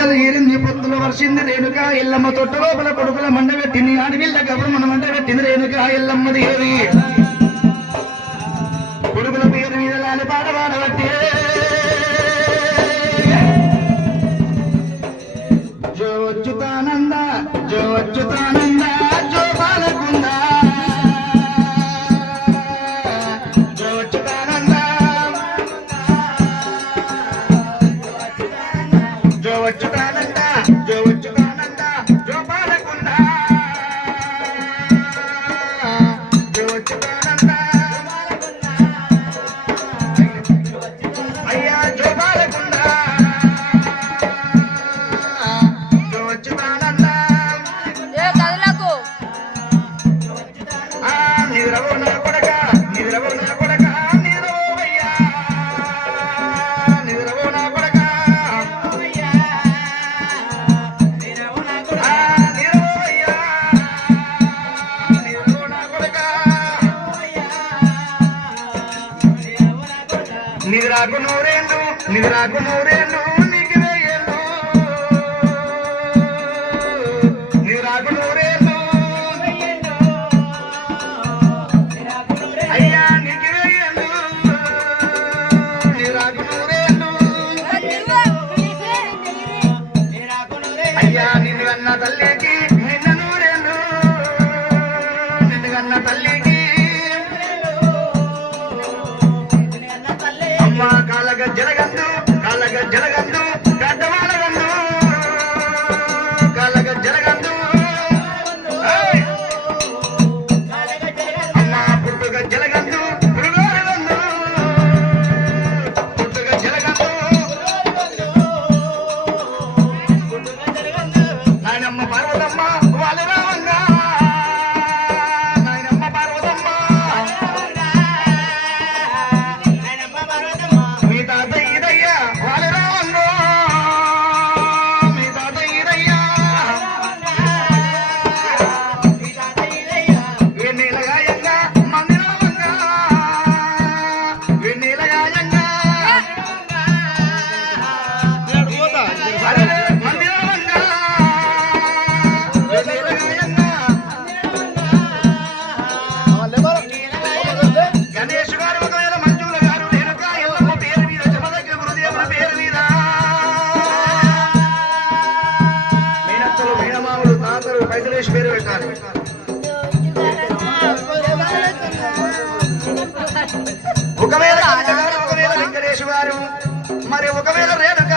బిడ్డలు ఏరింది పొత్తులు వర్షింది రేణుక ఎల్లమ్మ తొట్ట లోపల కొడుకుల మండ పెట్టింది ఆడవిల్ల గబరు మన మండ పెట్టింది రేణుక ఎల్లమ్మది ఏరి కొడుకుల పేరు మీద లాలి పాట పాడబట్టి జో అచ్యుతానంద జో అచ్యుతానంద జో బాలకుంద జో అచ్యుతానంద జో అచ్యుతానంద జో అచ్యుతానంద జో బాలకుంద జో అచ్యుతానంద అయ్యా జో బాలకుంద జో అచ్యుతానంద నిద్రవో నా కొడక నిద్రవో నా కొడక నిద్రవోయ్యా నిద్రవో నా కొడక నిద్రవోయ్యా నిద్రవో నా కొడక నిద్రాకు నూరేళ్ళు నిద్రాకు నూరేళ్ళు నీకు వేయేళ్ళు నిద్రాకు నూరేళ్ళు అయ్యా నీకు వేయేళ్ళు నిద్రాకు నూరేళ్ళు అయ్యా నిన్ను అన్న తల్లికి నిన్న నూరేళ్ళు నిన్ను అన్న తల్లికి అమ్మ కాలగ జలగందు గడ్డమాల గందు కాలగ జలగందు ఏయ్! అమ్మ పుట్టుగ జలగందు పురుగోల గందు పుట్టుగ జలగందు నాయనమ్మ పార్వతమ్మ వాళ్ళ రావంగ నాయనమ్మ పార్వతమ్మ మీ తాత ఇదయ్యా వాళ్ళ రావంగ మీ తాత ఇదయ్యా వెన్నీలగాయంగా మందిరావంగా వెన్నీలగాయంగా అరే మందిరావంగా వెన్నీలగాయంగా గణేష్ గారు ఒకవేళ మంజుల గారు రేణుక ఎల్లమ్మ పేరు మీద జమదగ్ని గురుదేవుల పేరు మీద మీనత్తలు మీనమావులు తాతలు పైసలేసి పేరు పెట్టాలి ఒకవేళ వెంకటేష్ గారు మరి ఒకవేళ రేణుక